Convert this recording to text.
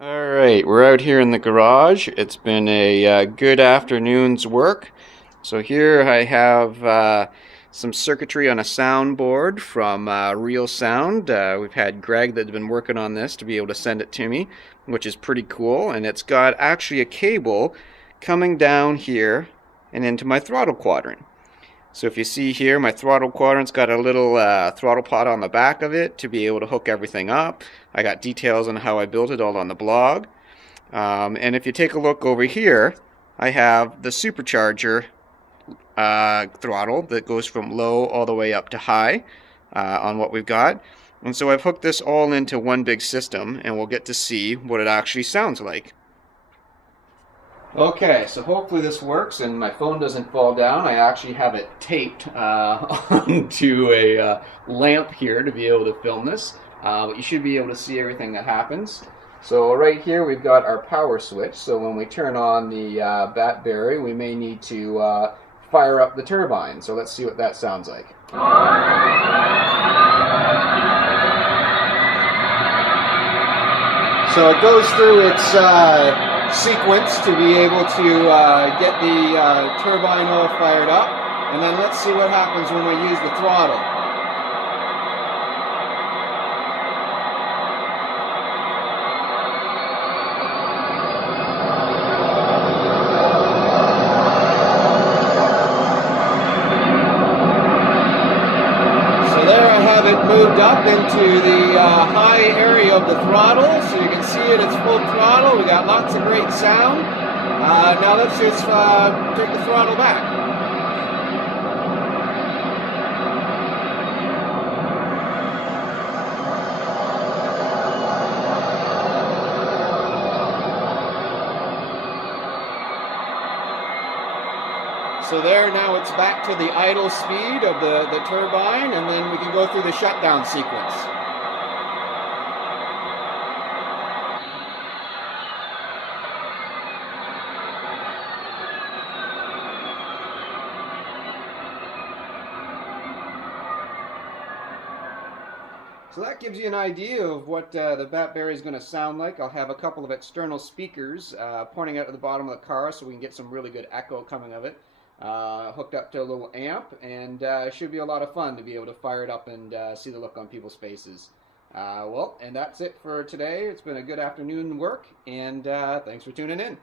All right, we're out here in the garage. It's been a good afternoon's work. So here I have some circuitry on a soundboard from Real Sound. We've had Greg that's been working on this to be able to send it to me, which is pretty cool. And it's got actually a cable coming down here and into my throttle quadrant. So if you see here, my throttle quadrant's got a little throttle pot on the back of it to be able to hook everything up. I got details on how I built it all on the blog. And if you take a look over here, I have the supercharger throttle that goes from low all the way up to high on what we've got. And so I've hooked this all into one big system, and we'll get to see what it actually sounds like. Okay, so hopefully this works and my phone doesn't fall down. I actually have it taped onto a lamp here to be able to film this. But you should be able to see everything that happens. So right here we've got our power switch. So when we turn on the BatBerry, we may need to fire up the turbine. So let's see what that sounds like. So it goes through its sequence to be able to get the turbine all fired up, and then let's see what happens when we use the throttle. So there I have it moved up into the high area of the throttle, so you can see it, it's full throttle. We got lots of great sound. Now let's just take the throttle back. So there, now it's back to the idle speed of the turbine, and then we can go through the shutdown sequence. So that gives you an idea of what the BatBerry is going to sound like. I'll have a couple of external speakers pointing out at the bottom of the car so we can get some really good echo coming of it. Hooked up to a little amp, and it should be a lot of fun to be able to fire it up and see the look on people's faces. And that's it for today. It's been a good afternoon work, and thanks for tuning in.